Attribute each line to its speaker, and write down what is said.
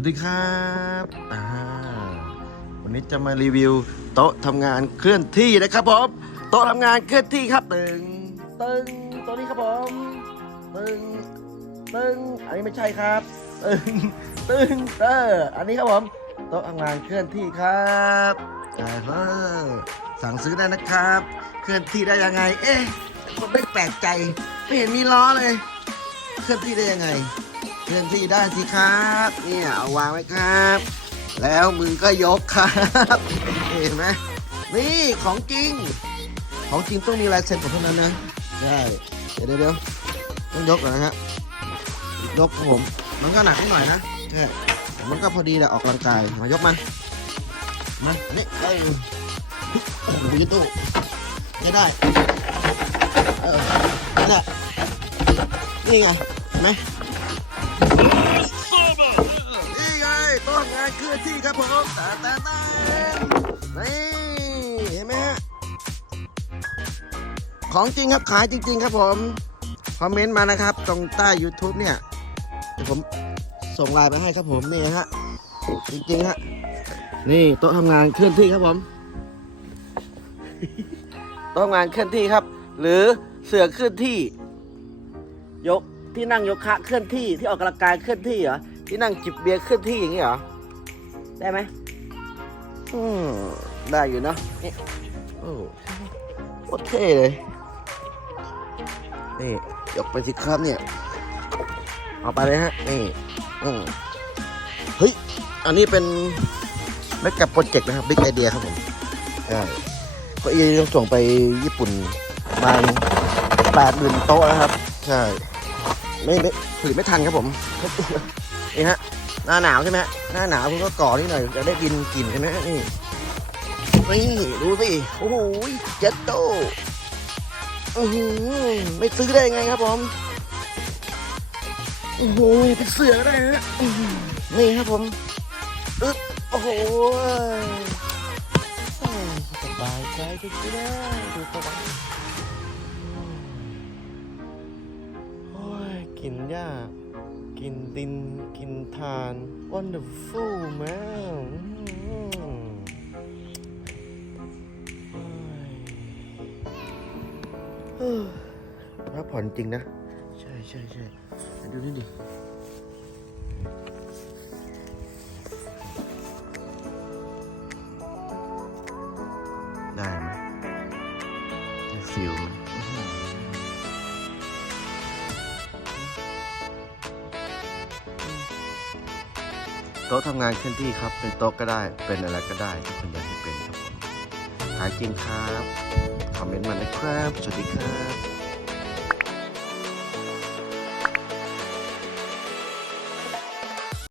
Speaker 1: วัสดีครับอ่าวันนี้จะมารีวิวโต๊ะทำงานเคลื่อนที่นะครับผมโต๊ะทำงานเคลื่อนที่ครับตึงตึงตัวนี้ครับผมตึงตึงอันนี้ไม่ใช่ครับตึงตึงเอออันนี้ครับผมโต๊ะทำงานเคลื่อนที่ครับอ่าฮะสั่งซื้อได้นะครับ เคลื่อนที่ได้ยังไง เอ๊ะคนไม่แปลกใจไม่เห็นมีล้อเลย เคลื่อนที่ได้ยังไง เคลื่อนที่ได้สิครับ เนี่ย เอาวางไว้ครับ แล้วมือก็ยกครับเห็นไหมนี่ของจริง ของจริงต้องมีลายเซ็นผมเท่านั้นนะใช่เดี๋ยวเดี๋ยวเดี๋ยวต้องยกก่อนนะฮะยกครับผม มันก็หนักนิดหน่อยนะใช่แต่มันก็พอดีแหละออกกำลังกายมายกมันมาอันนี้ได้อยู่ดูยี่ตู้ไม่ได้เออนี่แหละนี่ไงเห็นไหม นี่ไงต้นงานเคลื่อนที่ครับผมตาตาตานี่เห็นไหมฮะ ของจริงครับขายจริง ๆ ครับผม คอมเมนต์มานะครับ ตรงใต้ YouTube เนี่ยเดี๋ยวผมส่งไลน์ไปให้ครับผมนี่ฮะ จริงๆฮะ นี่โต๊ะทำงานเคลื่อนที่ครับผม โต๊ะทำงานเคลื่อนที่ครับ หรือเสือเคลื่อนที่ ยก ที่นั่งยกคะเคลื่อนที่ที่ออกกำลังกายเคลื่อนที่เหรอที่นั่งจิบเบียร์เคลื่อนที่อย่างนี้เหรอได้ไหมอืมได้อยู่เนาะนี่โอ้โคตรเท่เลยนี่ยกไปสิครับเนี่ยเอาไปเลยฮะนี่อืมเฮ้ยอันนี้เป็นแมกกับโปรเจกต์นะครับบิ๊กไอเดียครับผมใช่ก็อีต้องส่งไปญี่ปุ่นประมาณแปดหมื่นโต๊ะนะครับ ใช่ ไม่ไม่ผลิตไม่ทันครับผมนี่ฮะหน้าหนาวใช่ไหมหน้าหนาวคุณก็ก่อนี่หน่อยจะได้กินกลิ่นใช่ไหมฮะนี่นี่ดูสิโอ้โหเจ็ตโตอือหือไม่ซื้อได้ไงครับผมโอ้โหเป็นเสือได้ฮะนี่ครับผมอึ๊บโอ้โหสบายใจจริงๆนะดูประวั กินหญ้า กินดิน กินทาน wonderful แมวพักผ่อนจริงนะ ใช่ใช่ใช่ดูนี่ดิได้ไหมได้ฟิลไหม โต๊ะทำงานเคลื่อนที่ครับ เป็นโต๊ะก็ได้ เป็นอะไรก็ได้ที่คุณอยากให้เป็นครับผมขายจริงครับ คอมเมนต์มานะครับ สวัสดีครับ